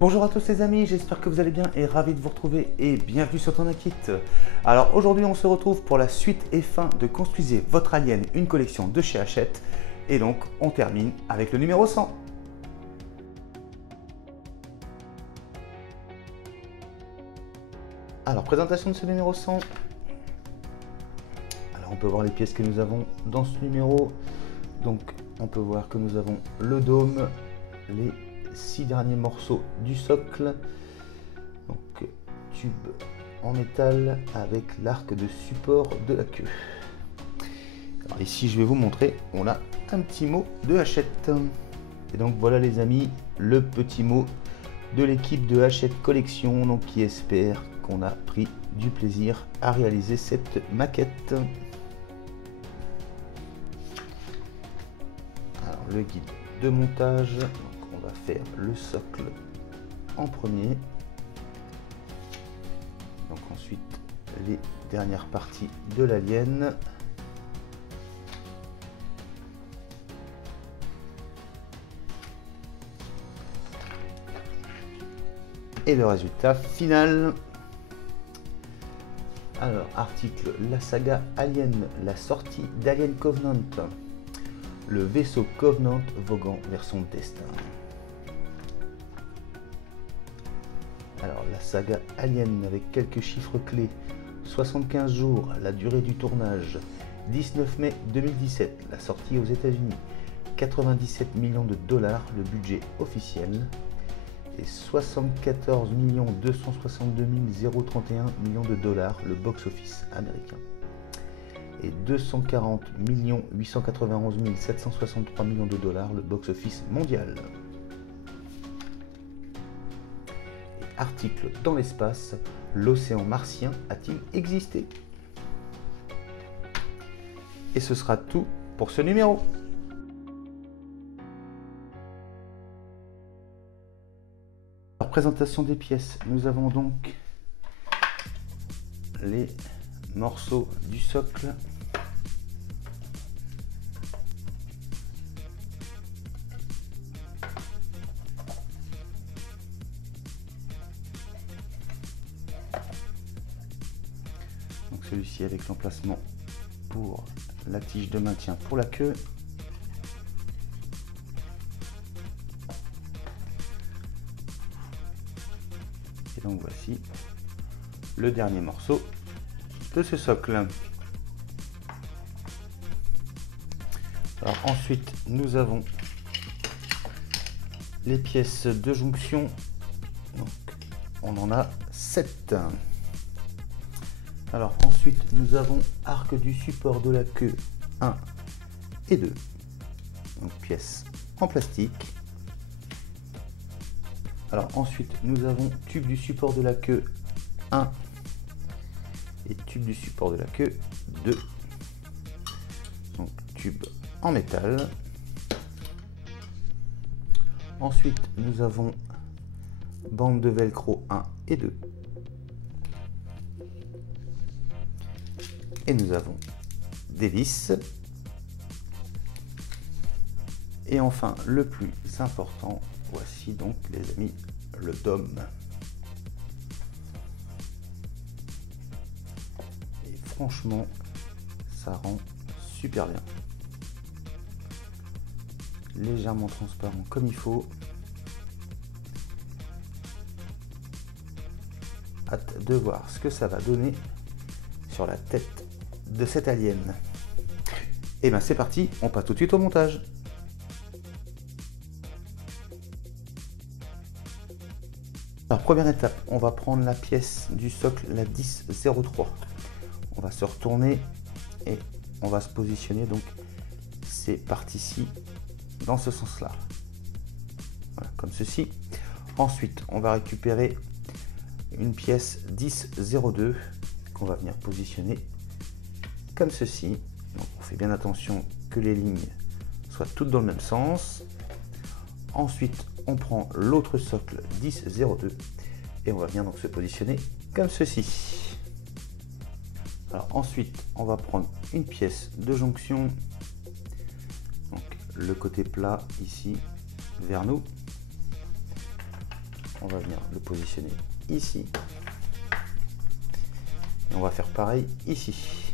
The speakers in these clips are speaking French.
Bonjour à tous les amis, j'espère que vous allez bien et ravi de vous retrouver et bienvenue sur Tonakit. Alors aujourd'hui on se retrouve pour la suite et fin de Construisez votre alien, une collection de chez Hachette. Et donc on termine avec le numéro 100. Alors présentation de ce numéro 100. Alors on peut voir les pièces que nous avons dans ce numéro. Donc on peut voir que nous avons le dôme, les 6 derniers morceaux du socle, donc tube en métal avec l'arc de support de la queue. Alors ici je vais vous montrer, on a un petit mot de Hachette. Et donc voilà les amis, le petit mot de l'équipe de Hachette Collection, donc qui espère qu'on a pris du plaisir à réaliser cette maquette. Alors le guide de montage. On va faire le socle en premier, donc ensuite les dernières parties de l'alien, et le résultat final. Alors article, la saga Alien, la sortie d'Alien Covenant, le vaisseau Covenant voguant vers son destin. Alors la saga Alien avec quelques chiffres clés, 75 jours, la durée du tournage, 19 mai 2017, la sortie aux États-Unis, 97 millions de dollars le budget officiel et 74 262 031 millions de dollars le box-office américain et 240 891 763 millions de dollars le box-office mondial. Article dans l'espace, l'océan martien a-t-il existé? Et ce sera tout pour ce numéro. Alors, présentation des pièces, nous avons donc les morceaux du socle. Donc celui-ci avec l'emplacement pour la tige de maintien pour la queue. Et donc voici le dernier morceau de ce socle. Alors ensuite nous avons les pièces de jonction. Donc on en a 7. Alors ensuite nous avons arc du support de la queue 1 et 2, donc pièces en plastique. Alors ensuite nous avons tube du support de la queue 1 et tube du support de la queue 2, donc tube en métal. Ensuite nous avons bande de velcro 1 et 2. Et nous avons des vis. Et enfin, le plus important, voici donc les amis, le dôme. Et franchement, ça rend super bien. Légèrement transparent comme il faut. Hâte de voir ce que ça va donner sur la tête de cet alien. Et bien c'est parti, on passe tout de suite au montage. Alors première étape, on va prendre la pièce du socle, la 1003. On va se retourner et on va se positionner donc ces parties-ci dans ce sens-là. Voilà, comme ceci. Ensuite, on va récupérer une pièce 1002 qu'on va venir positionner comme ceci. Donc on fait bien attention que les lignes soient toutes dans le même sens. Ensuite on prend l'autre socle 1002 et on va venir donc se positionner comme ceci. Alors ensuite on va prendre une pièce de jonction, donc le côté plat ici vers nous. on va venir le positionner ici. Et on va faire pareil ici.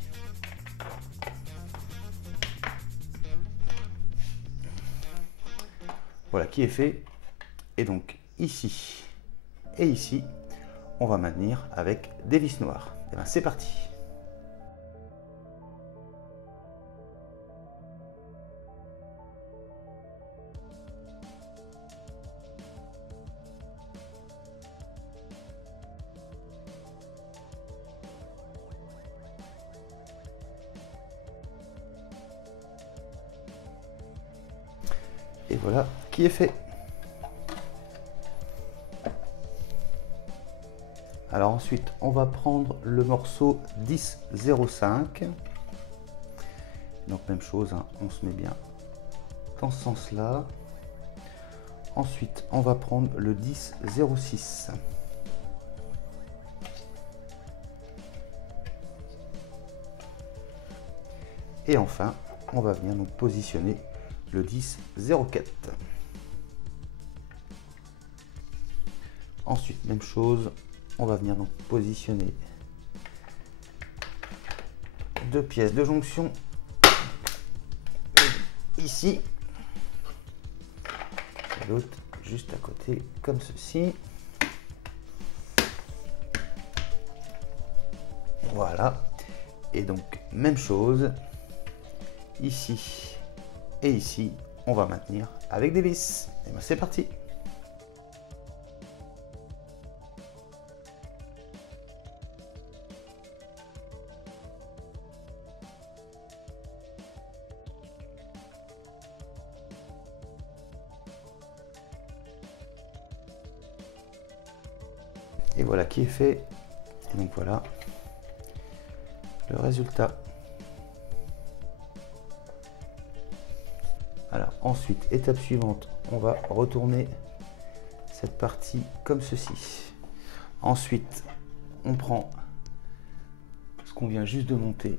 Voilà qui est fait. Et donc ici et ici, on va maintenir avec des vis noires. Et bien c'est parti. Et voilà qui est fait. Alors ensuite, on va prendre le morceau 10-05. Donc même chose, hein, on se met bien dans ce sens-là. Ensuite, on va prendre le 10-06. Et enfin, on va venir donc positionner le 10-04. Ensuite, même chose, on va venir donc positionner deux pièces de jonction ici et l'autre juste à côté comme ceci. Voilà, et donc même chose ici et ici, on va maintenir avec des vis. Et bien c'est parti. Et voilà qui est fait. Et donc voilà le résultat. Alors ensuite, étape suivante, on va retourner cette partie comme ceci. Ensuite, on prend ce qu'on vient juste de monter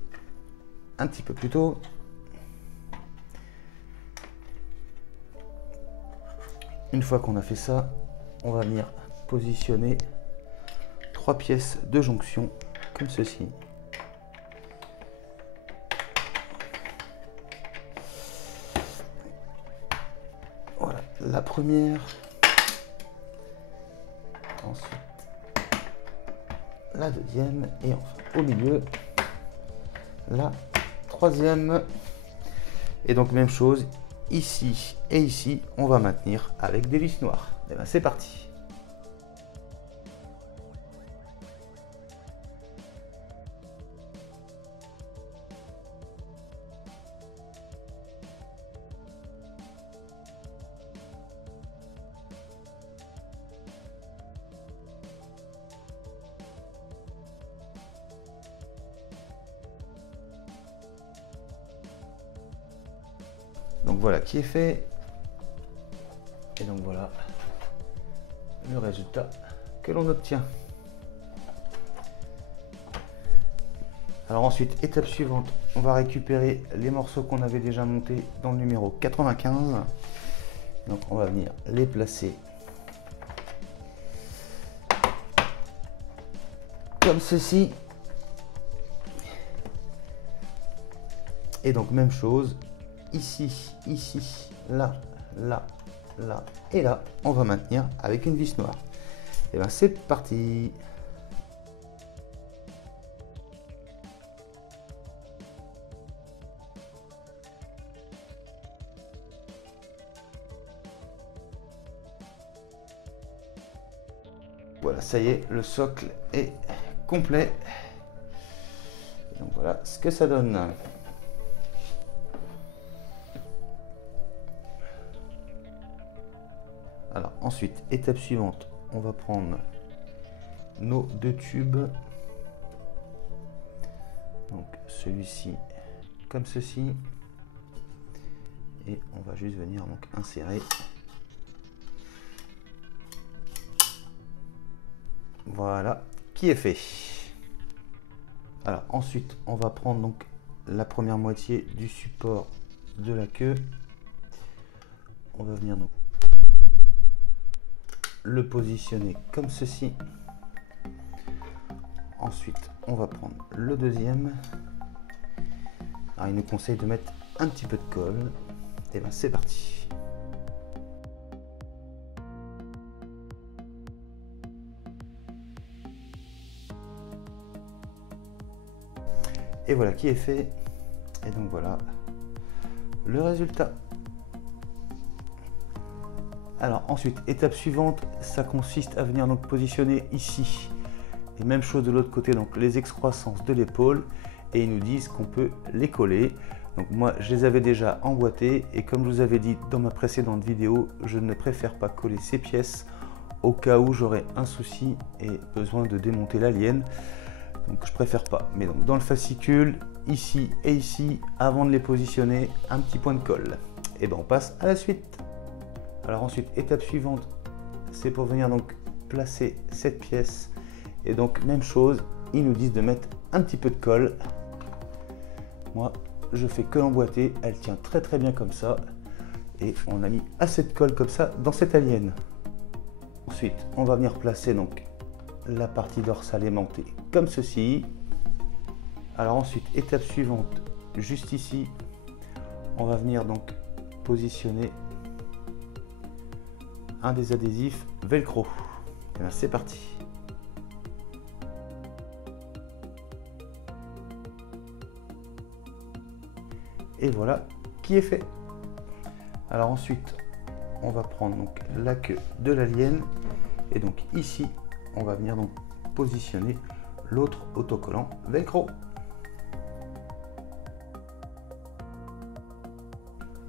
un petit peu plus tôt. Une fois qu'on a fait ça, on va venir positionner trois pièces de jonction comme ceci. Voilà, la première. Ensuite, la deuxième. Et enfin, au milieu, la troisième. Et donc, même chose, ici et ici, on va maintenir avec des vis noires. Et bien, c'est parti. Donc voilà qui est fait. Et donc voilà le résultat que l'on obtient. Alors ensuite, étape suivante, on va récupérer les morceaux qu'on avait déjà montés dans le numéro 95. Donc on va venir les placer comme ceci. Et donc même chose, ici, ici, là, là, là et là, on va maintenir avec une vis noire. Et bien c'est parti. Voilà, ça y est, le socle est complet. Et donc voilà ce que ça donne. Alors ensuite, étape suivante, on va prendre nos deux tubes. Donc celui-ci comme ceci. Et on va juste venir donc insérer. Voilà, qui est fait. Alors ensuite, on va prendre donc la première moitié du support de la queue. On va venir donc le positionner comme ceci. Ensuite, on va prendre le deuxième. Alors, il nous conseille de mettre un petit peu de colle. Et bien, c'est parti. Et voilà qui est fait. Et donc voilà le résultat. Alors ensuite, étape suivante, ça consiste à venir donc positionner ici. Et même chose de l'autre côté, donc les excroissances de l'épaule. Et ils nous disent qu'on peut les coller. Donc moi, je les avais déjà emboîtés. Et comme je vous avais dit dans ma précédente vidéo, je ne préfère pas coller ces pièces au cas où j'aurais un souci et besoin de démonter l'alien. Donc je préfère pas. Mais donc dans le fascicule, ici et ici, avant de les positionner, un petit point de colle. Et ben on passe à la suite. Alors ensuite, étape suivante, c'est pour venir donc placer cette pièce. Et donc même chose, ils nous disent de mettre un petit peu de colle. Moi, je fais que l'emboîter, elle tient très très bien comme ça. Et on a mis assez de colle comme ça dans cette alien. Ensuite, on va venir placer donc la partie dorsale aimantée comme ceci. Alors ensuite, étape suivante, juste ici, on va venir donc positionner un des adhésifs velcro. Et bien c'est parti. Et voilà qui est fait. Alors ensuite, on va prendre donc la queue de l'alien et donc ici, on va venir donc positionner l'autre autocollant velcro.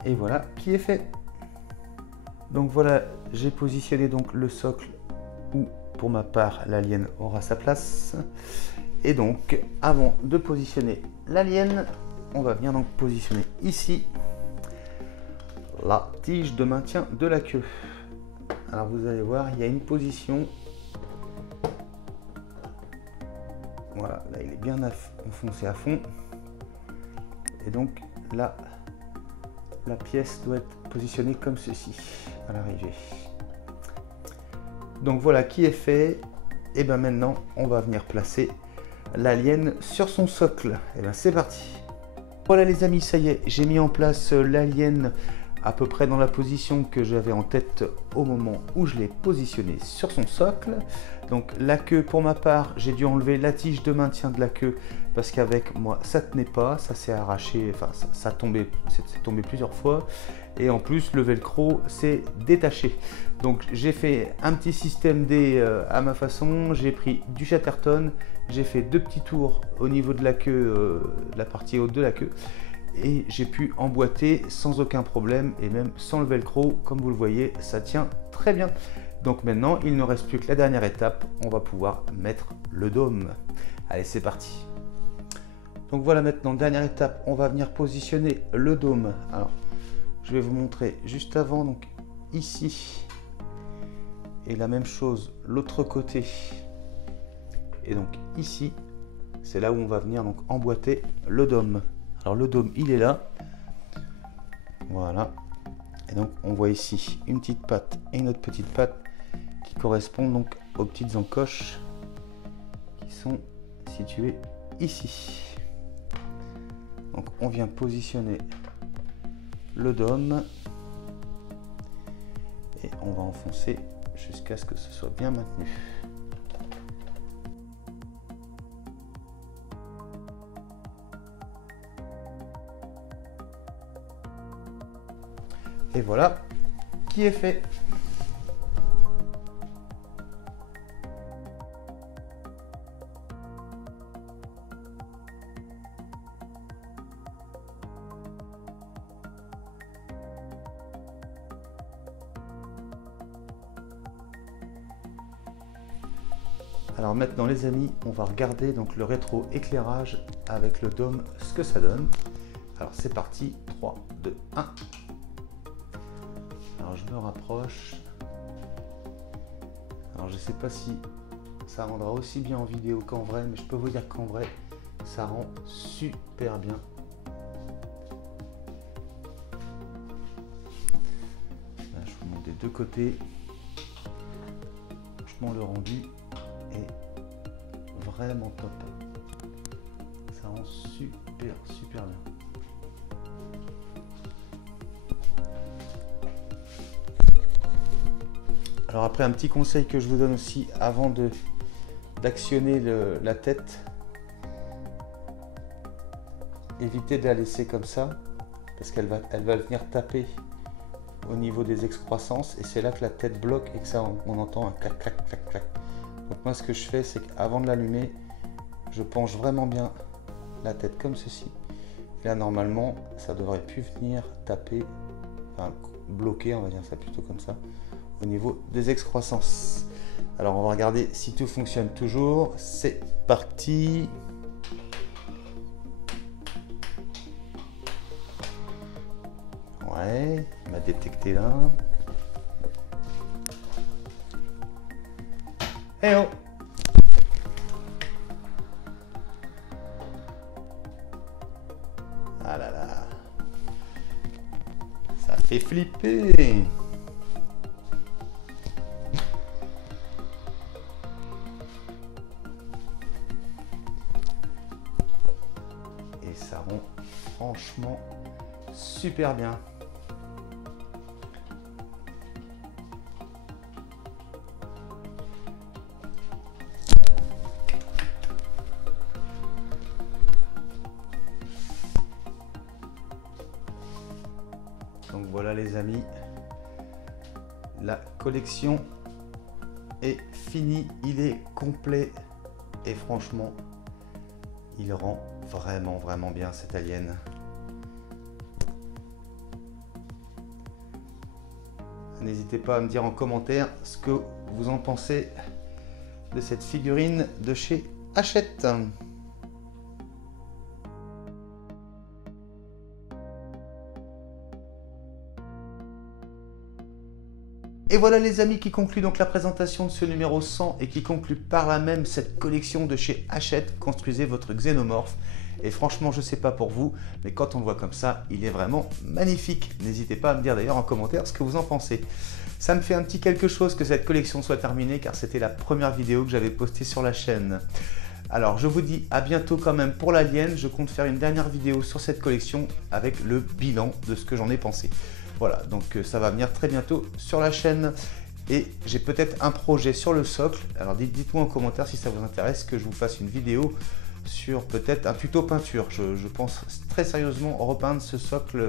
Et voilà qui est fait. Donc voilà, j'ai positionné donc le socle où pour ma part l'alien aura sa place. Et donc avant de positionner l'alien, on va venir donc positionner ici la tige de maintien de la queue. Alors vous allez voir, il y a une position. Voilà, là il est bien enfoncé à fond. Et donc là, la pièce doit être positionnée comme ceci à l'arrivée. Donc voilà qui est fait. Et bien maintenant, on va venir placer l'alien sur son socle. Et bien c'est parti. Voilà les amis, ça y est, j'ai mis en place l'alien à peu près dans la position que j'avais en tête au moment où je l'ai positionné sur son socle. Donc la queue, pour ma part, j'ai dû enlever la tige de maintien de la queue parce qu'avec moi ça tenait pas, ça s'est arraché, enfin ça tombé, c'est tombé plusieurs fois. Et en plus le velcro s'est détaché. Donc j'ai fait un petit système D à ma façon, j'ai pris du Chatterton, j'ai fait 2 petits tours au niveau de la queue, de la partie haute de la queue. Et j'ai pu emboîter sans aucun problème et même sans le velcro, comme vous le voyez, ça tient très bien. Donc maintenant, il ne reste plus que la dernière étape, on va pouvoir mettre le dôme. Allez, c'est parti. Donc voilà maintenant, dernière étape, on va venir positionner le dôme. Alors, je vais vous montrer juste avant, donc ici, et la même chose l'autre côté. Et donc ici, c'est là où on va venir donc emboîter le dôme. Alors le dôme, il est là. Voilà. Et donc on voit ici une petite patte et une autre petite patte qui correspondent donc aux petites encoches qui sont situées ici. Donc on vient positionner le dôme et on va enfoncer jusqu'à ce que ce soit bien maintenu. Et voilà qui est fait. Alors maintenant les amis, on va regarder donc le rétro-éclairage avec le dôme, ce que ça donne. Alors c'est parti, 3, 2, 1. Alors je me rapproche. Alors je sais pas si ça rendra aussi bien en vidéo qu'en vrai, mais je peux vous dire qu'en vrai, ça rend super bien. Là, je vous montre des deux côtés. franchement le rendu est vraiment top. Ça rend super bien. Alors après, un petit conseil que je vous donne aussi avant d'actionner la tête, évitez de la laisser comme ça parce qu'elle va venir taper au niveau des excroissances et c'est là que la tête bloque et que ça on entend un clac clac clac clac. Donc moi ce que je fais, c'est qu'avant de l'allumer, je penche vraiment bien la tête comme ceci. Et là normalement ça devrait plus venir taper, enfin bloquer, on va dire ça plutôt comme ça, au niveau des excroissances. Alors on va regarder si tout fonctionne toujours. C'est parti. Ouais, il m'a détecté là. Eh oh! Ah là là! Ça fait flipper! Et ça rend franchement super bien. Donc voilà les amis, la collection est finie, il est complet et franchement il rend vraiment bien cet alien. N'hésitez pas à me dire en commentaire ce que vous en pensez de cette figurine de chez Hachette. Et voilà les amis qui conclut donc la présentation de ce numéro 100 et qui conclut par là même cette collection de chez Hachette. Construisez votre xénomorphe. Et franchement, je sais pas pour vous, mais quand on le voit comme ça, il est vraiment magnifique. N'hésitez pas à me dire d'ailleurs en commentaire ce que vous en pensez. Ça me fait un petit quelque chose que cette collection soit terminée car c'était la première vidéo que j'avais postée sur la chaîne. Alors je vous dis à bientôt quand même pour l'alien. Je compte faire une dernière vidéo sur cette collection avec le bilan de ce que j'en ai pensé. Voilà, donc ça va venir très bientôt sur la chaîne. Et j'ai peut-être un projet sur le socle. Alors dites-moi en commentaire si ça vous intéresse que je vous fasse une vidéo sur peut-être un tuto peinture. Je pense très sérieusement repeindre ce socle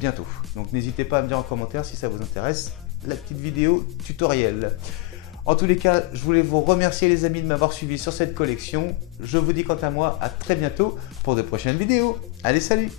bientôt. Donc n'hésitez pas à me dire en commentaire si ça vous intéresse la petite vidéo tutoriel. En tous les cas, je voulais vous remercier les amis de m'avoir suivi sur cette collection. Je vous dis quant à moi à très bientôt pour de prochaines vidéos. Allez, salut!